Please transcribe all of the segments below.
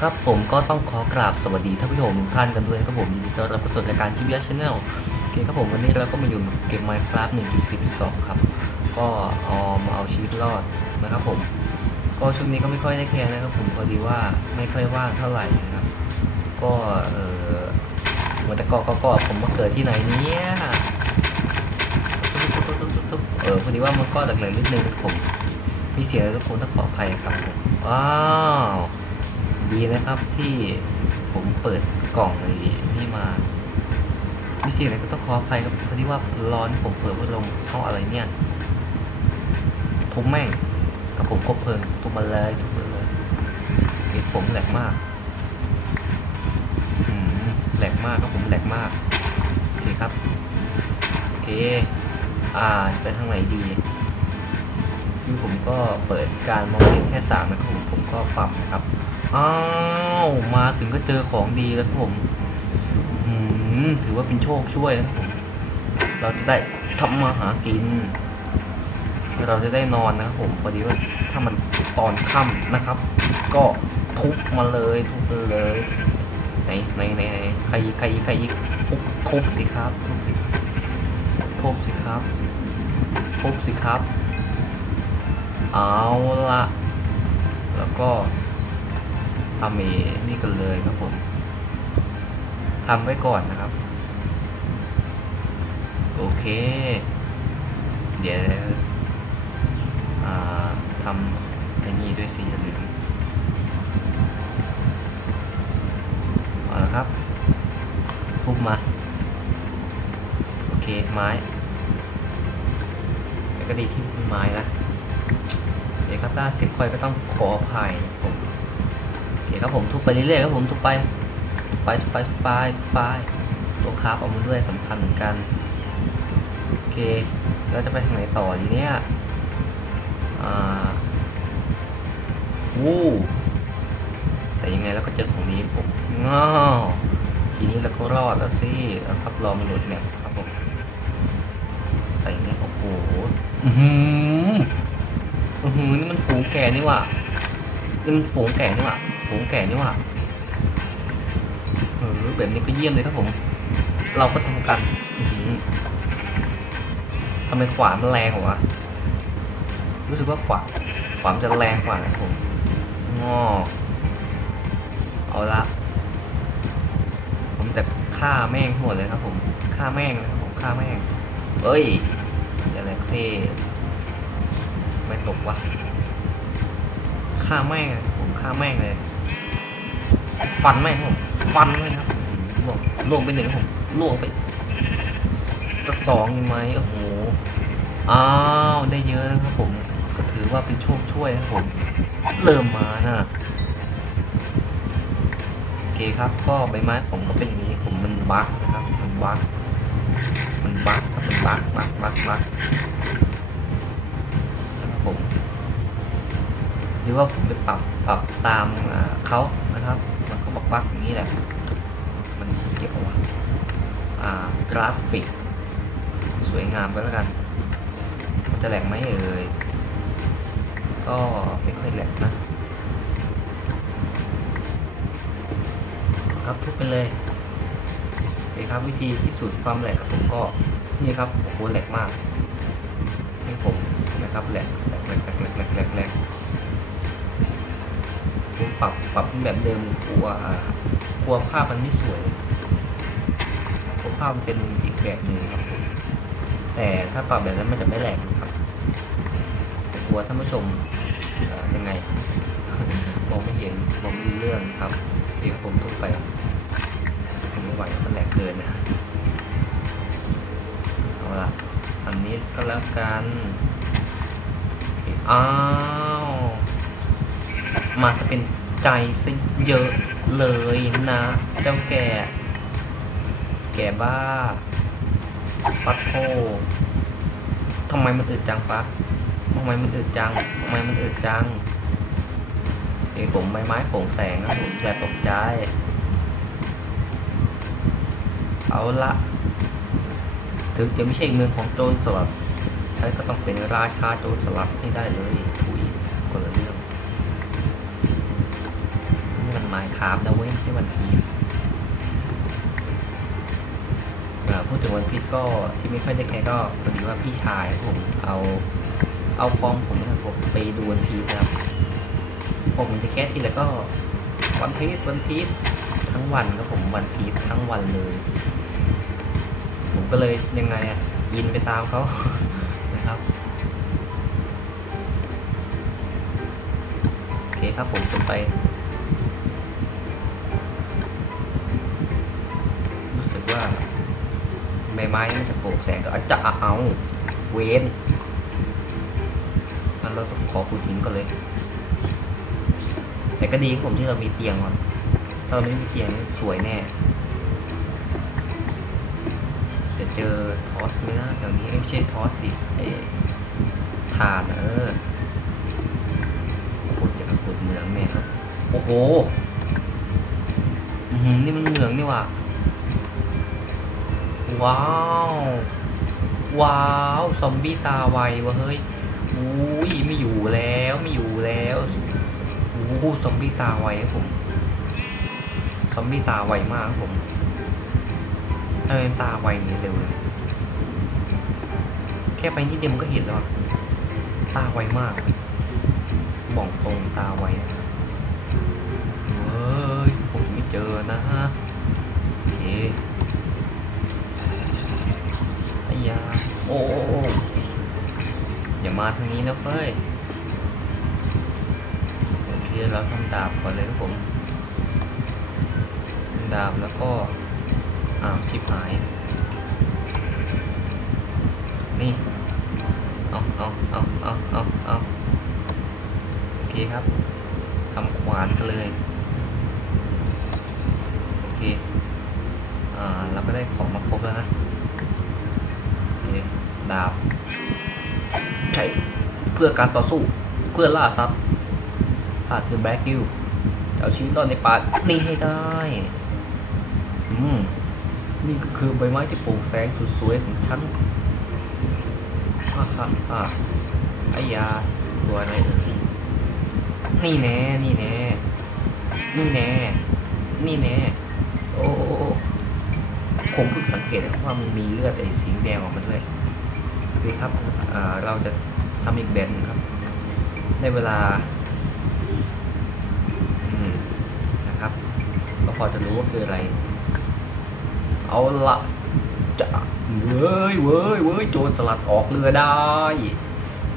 ครับผมก็ต้องขอกราบสวัสดีท่านผู้ชมทุกท่านกันด้วยครับผมยินดีต้อนรับเข้าสู่รายการชิบิยะชาแนลโอเคครับผมวันนี้เราก็มาอยู่กับเกม Minecraft 1.10.2 ครับ ก็เอามาเอาชีวิตรอดนะครับผม ก็ช่วงนี้ก็ไม่ค่อยได้แคร์นะครับผมพอดีว่าไม่ค่อยว่างเท่าไหร่นะครับ ก็เออเมือนต่ก็ก็ก็ผมมาเกิดที่ไหนเนี่ยเออพอดีว่ามันก็หลักๆนิดนึงครับผม มีเสียงรทุกคนต้องขออภัยครับผมว้าว ดีนะครับที่ผมเปิดกล่องเลยนี่มามีเสียงอะไรก็ต้องขออภัยครับพอดีว่าร้อนผมเปิดพัดลมห้องอะไรเนี่ยทุบแม่งกับผมคบเพลิงทุบมาเลยทุบมาเลยเห็นผมแหลกมากอืมแหลกมากครับผมแหลกมากโอเคครับโอเคอ่าจะไปทางไหนดีคือผมก็เปิดการมองเห็นแค่สามนะครับผมผมก็ปรับนะครับ อ้าวมาถึงก็เจอของดีแล้วครับผมอืมถือว่าเป็นโชคช่วยนะเราจะได้ทำมาหากิน เราจะได้นอนนะครับผมพอดีว่าถ้ามันตอนค่ำนะครับ ก็ทุบมาเลยทุบเลยไหนไหนไหนใครอีใครอีใครอีทุบทุบสิครับทุบทุบสิครับทุบสิครับ เอาละแล้วก็ ทำเอนี่กันเลยครับผมทำไว้ก่อนนะครับ โอเค เดี๋ยวทำไอ้นี่ด้วยสิอย่าลืมเอาละครับทุบมา โอเค ไม้แล้วก็ดีที่ไม้นะโอเคครับถ้าสิบคอยก็ต้องขออภัยนะครับผม เคครับผมทุบไปเรื่อยๆครับผมทุบไปทุบไปทุบไปทุบไปทุบไปตัวคราฟออกมาด้วยสำคัญเหมือนกันโอเคเราจะไปทางไหนต่อทีเนี้ยอ่าวู้แต่ยังไงเราก็เจอของนี้ผมง้าวทีนี้เราก็รอดแล้วสิแล้วครับรอมันโหลดแมปครับผมแต่อย่างเงี้ยโอ้โหอือหืออือหือนี่มันฝูงแก่นี่หว่านี่มันฝูงแก่นี่หว่า ฝูงแก่นี่หว่าเออแบบนี้ก็เยี่ยมเลยครับผม เราก็ทำกันทำไมขวานมันแรงวะรู้สึกว่าขวานขวามจะแรงกว่านะผมงอเอาละ ผมจะฆ่าแม่งทั้งหมดเลยครับ ผมฆ่าแม่งเลยครับผมฆ่าแม่งเอ้ยอย่าแรงเซ่ไม่ตกวะฆ่าแม่งผมฆ่าแม่งเลย ฟันแม่งผมฟันเลยครับล่วงล่วงไปหนึ่งผมล่วงไปจะสองยังไหมโอ้โหอ้าวได้เยอะนะครับผม ก็ถือว่าเป็นโชคช่วยครับผมเริ่มมานะโอเคครับ ก็ใบไม้ผมก็เป็นอย่างนี้ผมมันบั๊กนะครับมันบั๊กมันบั๊กมันบั๊กบั๊กบั๊กบั๊กนะครับผมหรือว่าผมไปปรับปรับตามเขานะครับ มันก็บักบักอย่างนี้แหละ มันเก็บเอาไว้อ่ากราฟิก สวยงามก็แล้วกัน มันจะแหลกไหมเอ่ย ก็ไม่ค่อยแหลกนะ ครับทุบไปเลยโอเครับวิธีพิสูจน์ความแหลกครับผมก็นี่ครับโอ้โหแหลกมากให้ผมนะครับแหลกแหลกแหลกแหลกแหลกแหลก ปรับปรับแบบเดิมกลัวกลัวภาพมันไม่สวยกลัวภาพมันเป็นอีกแบบหนึ่งครับ แต่ถ้าปรับแบบนั้นมันจะไม่แหลกครับกลัวท่านผู้ชมยังไงมองไม่เห็นมองไม่รู้เรื่องครับเดี๋ยวผมทุบไปผมไม่ไหวมันแหลกเกินนะเอาละอันนี้ก็แล้วกันอ้าวมาจะเป็น ใจซะเยอะเลยนะ เจ้าแก่ แก่บ้า ปัดโททำไมมันอึดจังปะทำไมมันอึดจังทำไมมันอึดจังเอ้ผมใบไม้โปร่งแสงนะผมอย่าตกใจ เอาละถึงจะไม่ใช่เมืองของโจรสลัดฉันก็ต้องเป็นราชาโจรสลัดให้ได้เลยถุยคนละเรื่อง นี่มันมมายคาฟนะเว้ยไม่ใช่วันพีซพูดถึงวันพีซก็ที่ไม่ค่อยได้แค่ก็พอดีว่าพี่ชายผมเอาเอาฟอมผมนะครับผมไปดูวันพีซนะครับผมจะแค่ทีแล้วก็วันพีซวันพีซทั้งวันครับผมวันพีซทั้งวันเลย ผมก็เลยยังไงอะยินไปตามเขานะครับโอเคครับผมจบไป ว่าใบไม้มันจะโปร่งแสงก็อาจจะเอาเวนงั้นเราต้องขอขุดหินก่อนเลย แต่ก็ดีครับผมที่เรามีเตียงก่อนถ้าเราไม่มีเตียงสวยแน่ จะเจอทอสไหมนะแถวนี้ไม่ใช่ทอสสิไอ้ถ่านเออขุดจะขุดเหมืองเนี่ยครับ โอ้โหนี่มันเหมืองนี่หว่ะ ว้าว ว้าว ซอมบี้ตาไววะเฮ้ยอุ้ยไม่อยู่แล้วไม่อยู่แล้วโอ้โหซอมบี้ตาไวครับผม ซอมบี้ตาไวมากครับผมทำไมตาไวอย่างนี้เร็วเลยแค่ไปนิดเดียวมันก็เห็นแล้วตาไวมากบอกตรงตาไวอะเฮ้ยผมไม่เจอนะโโอ้โอ้โอ้อย่ามาทางนี้นะเฟ้ยโอเคเราทำดาบก่อนเลยครับผมดาบแล้วก็อ้าวชิบหาย นี่เอาเอาเอาเอาเอาเอาโอเคครับทำขวานกันเลยโอเคอ่าเราก็ได้ของมาครบแล้วนะ โอเคดาบใช้เพื่อการต่อสู้เพื่อล่าสัตว์ข้าคือแบล็กกิวจะเอาชีวิตรอดในป่านี่ให้ได้อืมนี่ก็คือใบไม้ที่โปร่งแสงสุดสวยของฉันฮ่าฮ่าฮ่าไอยาตัวอะไรเอ่ยนี่แน่ นี่แน่ นี่แน่ นี่แน่ โอ้ ผมเพิ่งสังเกตนะครับว่ามันมีเลือดไอ้สีแดงออกมาด้วยคือครับอ่าเราจะทำอีกแบบหนึงครับ ในเวลาอืมนะครับก็พอจะรู้ว่าคืออะไร เอาละจะเว้ยเว้ยเว้ยโจรสลัดออกเรือได้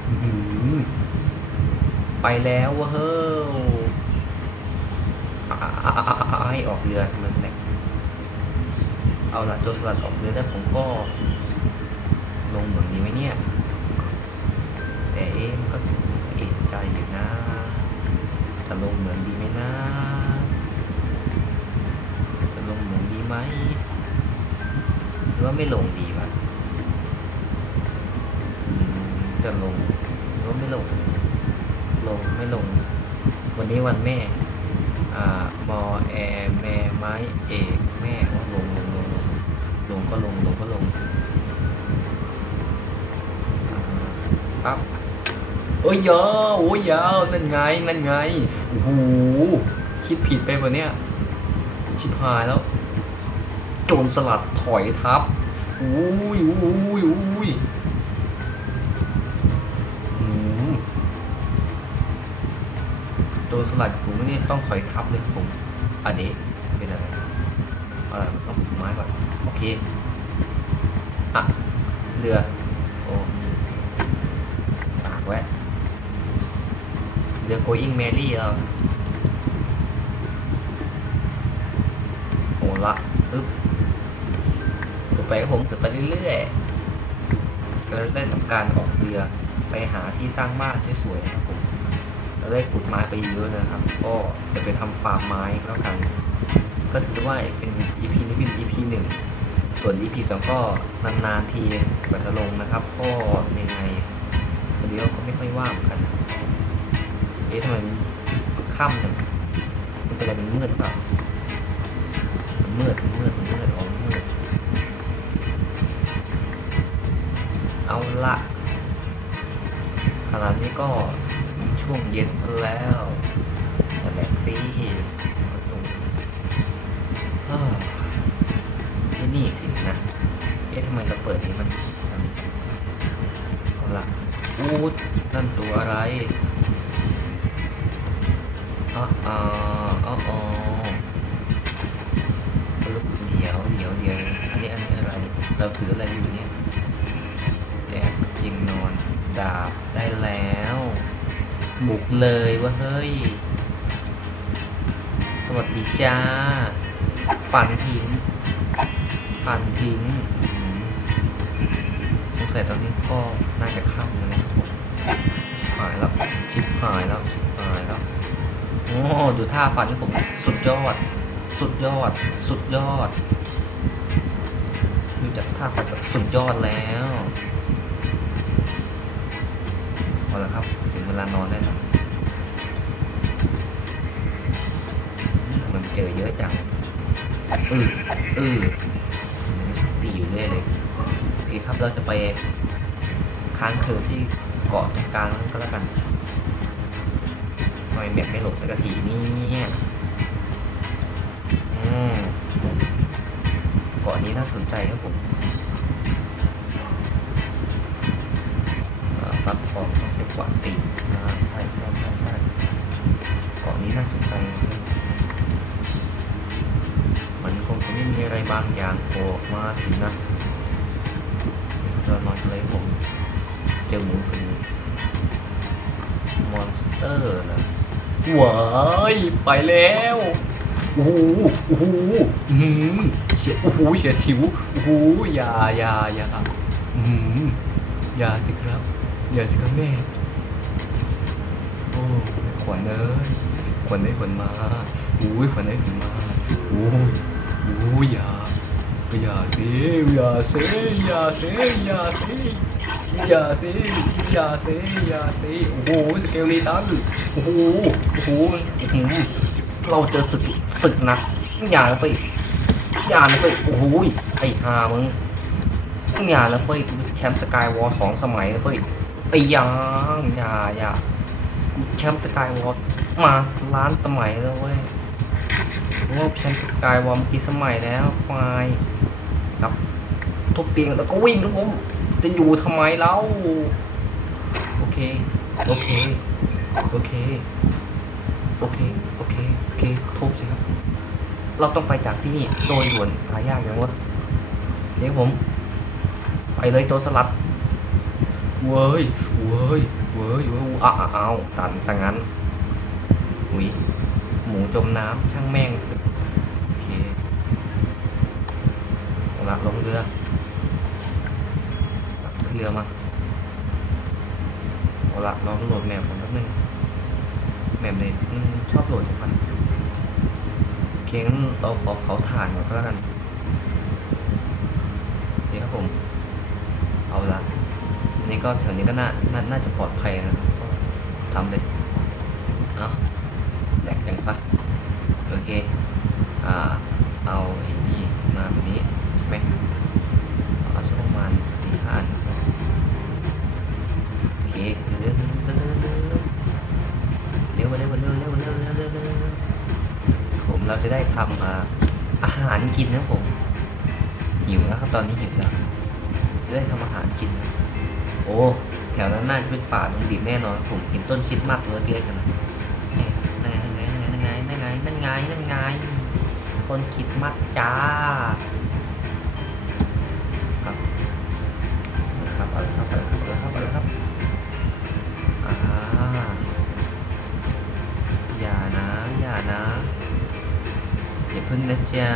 อื้อหือไปแล้วเว้ยอ่าอ่าอ่าอ่าให้ออกเรือทำไมแปลก เอาละโจรสลัดออกเรือได้ผมก็ ลงเหมืองนี้ไหมเนี่ย แต่เอ๊ะมันก็เอะใจอยู่นะจะลงเหมืองดีไหมนะจะลงเหมืองดีไหมหรือว่าไม่ลงดีวะจะลงหรือว่าไม่ลง ลงไม่ลง วันนี้วันแม่ อ่ามอแอแม่ไม้เอกแม่ว่าลงลง ลงก็ลงลงก็ลงปั๊บโอ้ยเยอะโอ้ยเยอะนั่นไงนั่นไงโอ้โหคิดผิดไปปะเนี่ย ชิบหายแล้ว โจรสลัดถอยทับอุ้ยอุ้ยอุ้ยอืมโจรสลัดผมนี่ต้องถอยทับเลยผม อันนี้เป็นอะไรอะไม้ก่อนโอ เคอะเรือโอ้ปากแวะเรือ going merry เราโอ้ละอึ๊บต่อไปครับผมสืบไปเรื่อยๆเราได้ทำการออกเรือไปหาที่สร้างบ้านสวยๆนะครับผมเราได้ขุดไม้ไปเยอะนะครับ ก็จะไปทำฟาร์มไม้แล้วกัน ก็ถือว่าเป็น EP นี้เป็น EP หนึ่ง ส่วน EP สองก็นานๆทีกว่าจะลงนะครับก็ในงไงวันนี้ก็ไม่ค่อยว่างกัน เอ๊ะทำไมค่ำเนี่ยมันเป็นอะไรมันมืดเปล่ามันมืดมันมืดมันมืดอ๋อมันมืด เอาละขนาดนี้ก็ช่วงเย็นซะแล้วแบกซี่ที่นี่สิ ทำไมเราเปิดนี้มันอันนี้อาละอูดนั่นตัวอะไรอ๋ออ๋ออ๋ออ๋อเหนียวเหนียวเหนียวอันนี้อันนี้อะไร เราถืออะไรอยู่เนี่ยแอบจิงนอนดาบได้แล้วบุกเลยว่าเฮ้ย สวัสดีจ้า ฝันทิ้งฝันทิ้ง สัยตอนนี้ก็น่าจะค่ำแล้วนะครับผชิบหายแล้วชิบหายแล้วชิบหายแล้วโอ้ดูท่าฟันของผมสุดยอด สุดยอด สุดยอดดูจากท่าฟันแบบสุดยอดแล้วพอแล้วครับ ถึงเวลานอนได้แล้วมันเจอเยอะจังอืออือตีอยู่เรื่อยเลย เคครับเราจะไปค้างคืนที่เกาะตรงกลางก็แล้วกันทำไมแบบไม่หลบสักทีนี่เนี่เกาะนี้น่าสนใจครับผมฟักทองต้องใช้กว่าตีนะใช่ใช่ใช่ใช่เกาะนี้น่าสนใจมันคงจะไม่มีอะไรบางอย่างโออกมาสินะ อนเลยผม เจอหมูคนนี้มอนสเตอร์นะว้ายไปแล้วโอ้โหโอ้โหอืมเฉียดโอ้โหเฉียดถิวโอ้โหอย่าอย่าอย่าอืมอย่าสิครับอย่าสิครับแม่โอ้ขวัญเอ้ยขวัญได้ขวัญมาอุ้ยขวัญได้ขวัญมาโอ้ยโอ้ยอย่า อย่าสิอย่าสิอย่าสิอย่าสิอย่าสิอย่าสิอย่าสิโอ้โหสเกลลีตันโอ้โหโอ้โหเราเจอศึกศึกนะอย่าเลยไปอย่าเลยไปโอ้โหไอ้ห่ามึงอย่าเลยไปแชมป์สกายวอลสองสมัยเลยไปไอ้ยาอย่าอย่าแชมป์สกายวอลมาล้านสมัยแล้วเว้ย โอ้แชมป์สกายวอมกี่สมัยแล้วควายครับทุบตียงแล้วก็วิ่งครับผมจะอยู่ทำไมแล้วโอเค โอเค โอเค โอเค โอเค โอเคทุบสิครับ เราต้องไปจากที่นี่โดยด่วนหายากอย่างวะเดี๋ยวผม ไปเลยตัวสลัด เว้ย เว้ย เว้ยเว้ยอ้าวตันซะงั้นอุ้ยหมูจมน้ำช่างแม่ง ละลงเรือขึ้เรือมาเอาละลองโหลดแมปผมแป๊บนึงแมปเลยชอบโหลดทุกวันเค้งเราขอเขาถ่านก่อนก็แล้วกันเดี๋ครับผม เอาละนี่ก็แถวนี้ก็น่าน,น่าจะปลอดภัยนะครับทำเลยเนาะแดกจังปะโอเค อ่า เอาไอ้นี่มาแบบนี้ ไหมมักประมาณสี่อันโอเคเร็วเร็วเร็วเร็วเร็วเร็วเร็วเร็เร็วเร็ผมเราจะได้ทำอาหารกินนะผมหิวแล้วครับตอนนี้หิวแล้วจะได้ทำอาหารกิน โอ้แถวนั้นน่าจะเป็นป่าดงดิบแน่นอนผมเห็นต้นคิดมากเลยเยอะกันนั่นไงนั่งไงนั่นไงนั่ไงไงนั่ไงไงต้นคิดมากจ้า ครับนะครับเอาละครับเอาละครับเอาละครับเอาละครับอ่าอย่านะอย่านะอย่าพึ่งนะจ๊ะ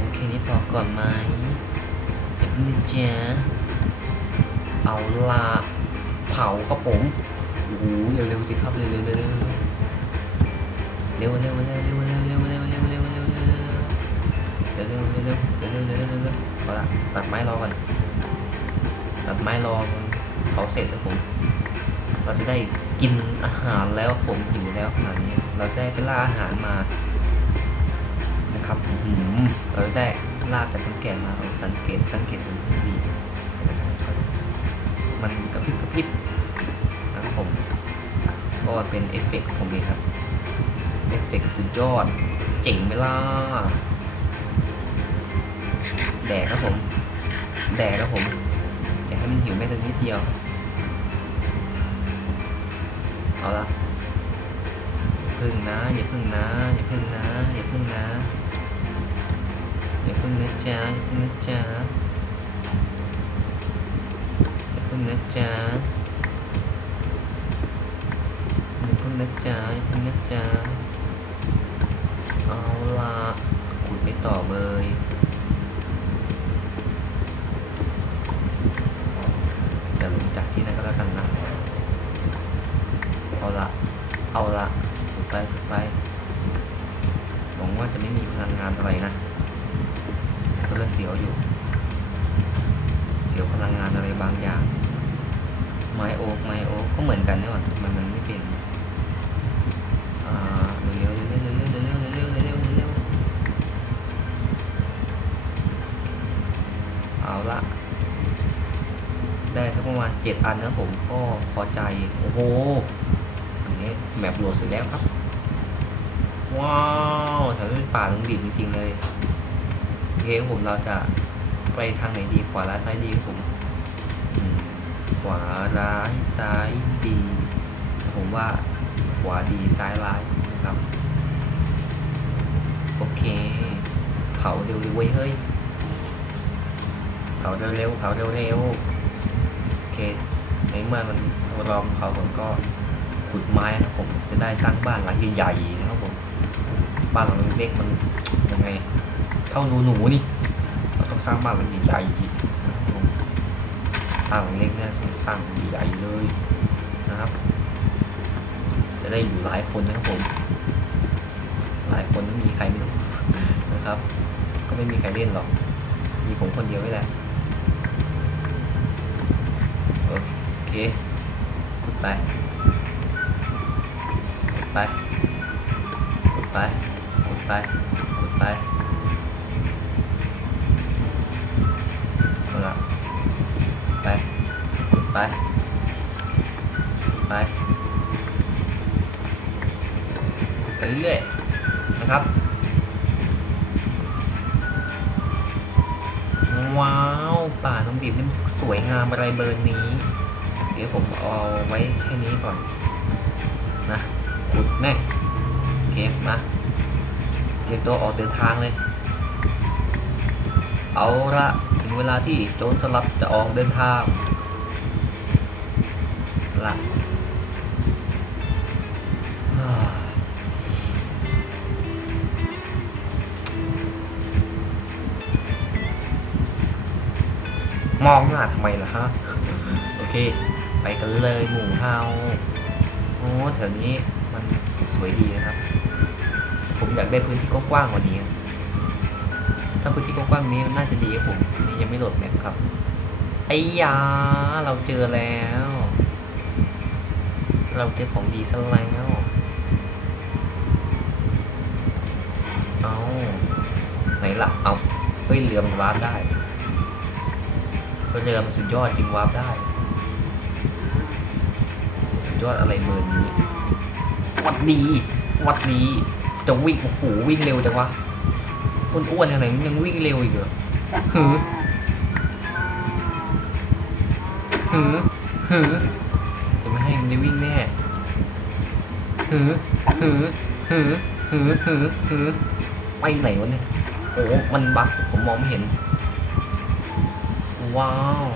โอเคนี้พอก่อนไหมอย่าพึ่งนะจ๊ะเอาละเผาครับผมโอ้โหเร็วๆสิครับเร็วๆเร็วๆเร็วๆเร็วๆเร็วๆเร็วๆ ร็วเร็วเร็วเร็วเร็วเร็วเร็วเร็วพอละตัดไม้รอก่อนตัดไม้รอเขาเสร็จแล้วผม เราจะได้กินอาหารแล้วผมอยู่แล้วขนาดนี้ เราได้ไปล่าอาหารมา นะครับเราได้ล่าจากคนแก่มาเราสังเกตสังเกตดีมันกระพริบกระพริบนะครับผมก็เป็นเอฟเฟกต์ผมเองครับ เอฟเฟกต์สุดยอด เจ๋งไหมล่ะ แดกครับผม แดกครับผมแดกให้มันหิวแม้แต่นิดเดียว เอาละพึ่งนะ อย่าพึ่งนะ อย่าพึ่งนะ อย่าพึ่งนะ อย่าพึ่งนะจ๊ะอย่าพึ่งนะจ๊ะอย่าพึ่งนะจ๊ะอย่าพึ่งนะจ๊ะอย่าพึ่งนะจ๊ะเอาละขุดไปต่อเลยเดี๋ยวลงจากที่นั่นก็แล้วกันนะ เอาละ เอาละขุดไปขุดไปหวังว่าจะไม่มีพลังงานอะไรนะก็เลยเสียวอยู่ เสียวพลังงานอะไรบางอย่าง ไม้โอ๊กไม้โอ๊กก็เหมือนกันนี่หว่าทำไมมันไม่เป็นอ่าเร็วเร็วเร็วเร็วเร็วเร็วเร็วเร็วเร็วเอาละได้สักประมาณเจ็ดอันนะผมก็พอใจ โอ้โห นี้แมปโหลดเสร็จแล้วครับ ว้าวแถวนี้เป็นป่าลงดิบจริงๆเลยเคครับผมเราจะไปทางไหนดีขวาร้ายซ้ายดีผมขวาร้ายซ้ายดี ผมว่าขวาดีซ้ายร้ายครับ โอเค เผาเร็วๆเว้ยเฮ้ยเผาเร็วๆเผาเร็วๆโอเคในเมื่อมันรอมเผาผมก็ ขุดไม้นะครับผมจะได้สร้างบ้านหลังใหญ่ๆนะครับผมบ้านหลังเล็กๆมันยังไงเท่าหนูหนูๆนี่เราต้องสร้างบ้านหลังใหญ่ๆนะครับผมสร้างหลังเล็กเนี่ยสร้างใหญ่เลยนะครับ จะได้อยู่หลายคนนะครับผม หลายคนไม่มีใครไม่รู้นะครับ ก็ไม่มีใครเล่นหรอก มีผมคนเดียวไว้แหละโอเคกด ไปกดไปกดไปกดไปกดไปเอาละไปไปไปไปเรื่อยๆนะครับว้าวป่าน้องดิบนี่สวยงามอะไรเบอร์นี้ เดี๋ยวผมเอาไว้แค่นี้ก่อน ขุดแม่งโอเคมาเตรียมตัวออกเดินทางเลย เอาละถึงเวลาที่โจรสลัดจะออกเดินทางละอ่ามองหน้าทำไมล่ะฮะ โอเค ไปกันเลยหมู่เฮา โอ้แถวนี้มันสวยดีนะครับ ผมอยากได้พื้นที่กว้างกว่านี้ ถ้าพื้นที่กว้างนี้มันน่าจะดีครับผมนี่ยังไม่โหลดแมปครับ ไอ้ยา เราเจอแล้ว เราเจอของดีซะแล้วเอาไหนล่ะเอาเฮ้ยเรือมันวาร์ปได้เรือมันสุดยอดจริงวาร์ปได้ ยอดอะไรเบอร์นี้วัดดีวัดดีจะวิ่งโอ้โหวิ่งเร็วจังวะอ้วนๆขนาดนี้ยังวิ่งเร็วอีกเหรอหือหือหือจะไม่ให้มันได้วิ่งแน่หือหือหือหือหือหือไปไหนวะเนี่ยโอ้มันบักผมมองไม่เห็น ว้าว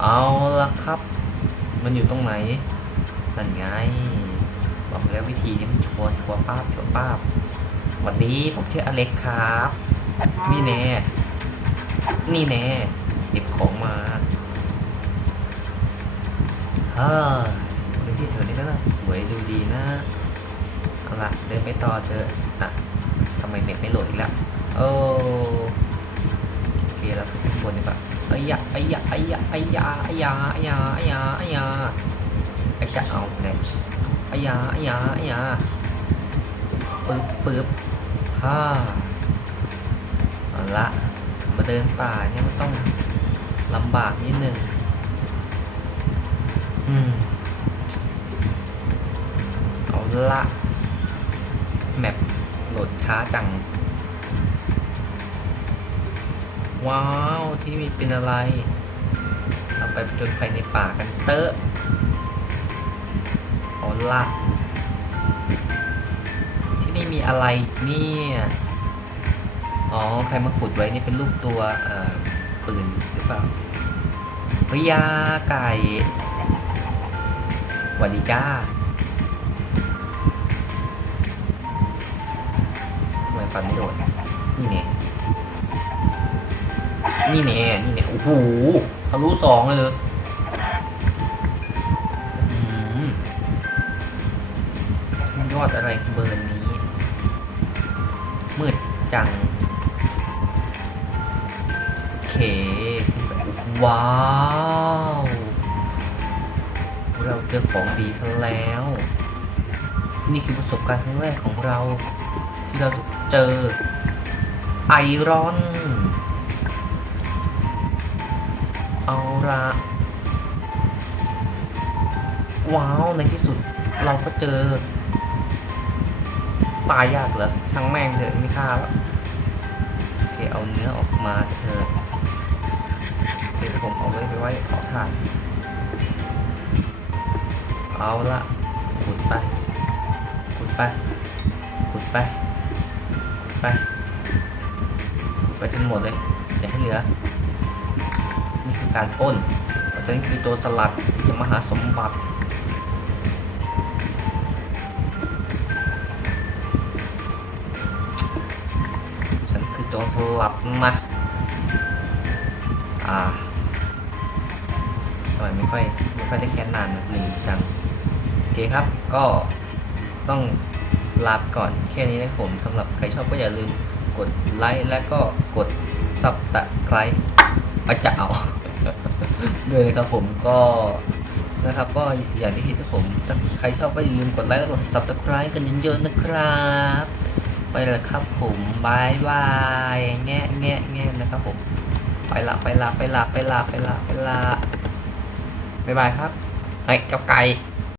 เอาละครับ มันอยู่ตรงไหนนั่นไง บอกแล้ววิธีนี้มันชัวชัวป้าบชัวป้าบสวัสดีผมชื่ออเล็กครับ นี่แน่ นี่แน่หยิบของมาเฮ้อดูที่เธอนี่ก็น่ะสวยดูดีนะเอาล่ะเดินไปต่อเถอะอะทำไมเน็ตไม่โหลดอีกแล้วโอ้โอเคเราขึ้นข้างบนดีกว่า ไอ้ยะไอ้ยะไอ้ยะไอ้ยะไอ้ยะไอ้ยะไอ้ยะไอ้ยะไอ้กะเอาเลยไอ้ยะไอ้ยะไอ้ยะปึ๊บปึ๊บฮ่าเอาละมาเดินป่าเนี่ยมันต้องลำบากนิดนึงอืมเอาละแมปโหลดช้าจัง ว้าวที่นี่เป็นอะไรไปผจญภัยในป่ากันเตอะเอาละที่นี่มีอะไรเนี่ยอ๋อใครมาขุดไว้นี่เป็นรูปตัวเอ่อปืนหรือเปล่าพยาไก่สวัสดีจ้าทำไมฟันไม่โดน นี่เนี่ยนี่เนี่ยโอ้โหทะลุสองเลยยอดอะไรเบอร์นี้ มืดจังเคขึ้นไปว้าว เราเจอของดีซะแล้ว นี่คือประสบการณ์ครั้งแรกของเรา ที่เราเจอไอรอน เอาละว้าว ในที่สุดเราก็เจอ ตายยากเหรอช่างแม่งเถอะไม่ฆ่าแล้วโอเคเอาเนื้อออกมาเถอะเคเดี๋ยวผมเอาไว้ไปไว้เผาถ่าน เอาละขุดไปขุดไปขุดไปขุดไปไปจนหมดเลยอย่าให้เหลือ การปล้นเพราะฉะนั้นคือตัวสลัดจะมาหาสมบัติฉันคือโจรสลัดนะอ่าทำไมไม่ค่อยไม่ค่อยได้แค่นานนะหนึ่งจังโอเคครับก็ต้องลาไปก่อนแค่นี้นะผมสำหรับใครชอบก็อย่าลืมกดไลค์และก็กดซับตะไคร้อาจะเอา ด้วยนะครับผมก็นะครับก็อย่างที่เห็นนะผมถ้าใครชอบก็อย่าลืมกดไลค์และกด subscribe กันเยอะๆนะครับ ไปละครับผมบายบายแงะแงะแงะนะครับผม ไปละไปละไปละไปละไปละไปละบายบายครับไอ้เจ้าไก่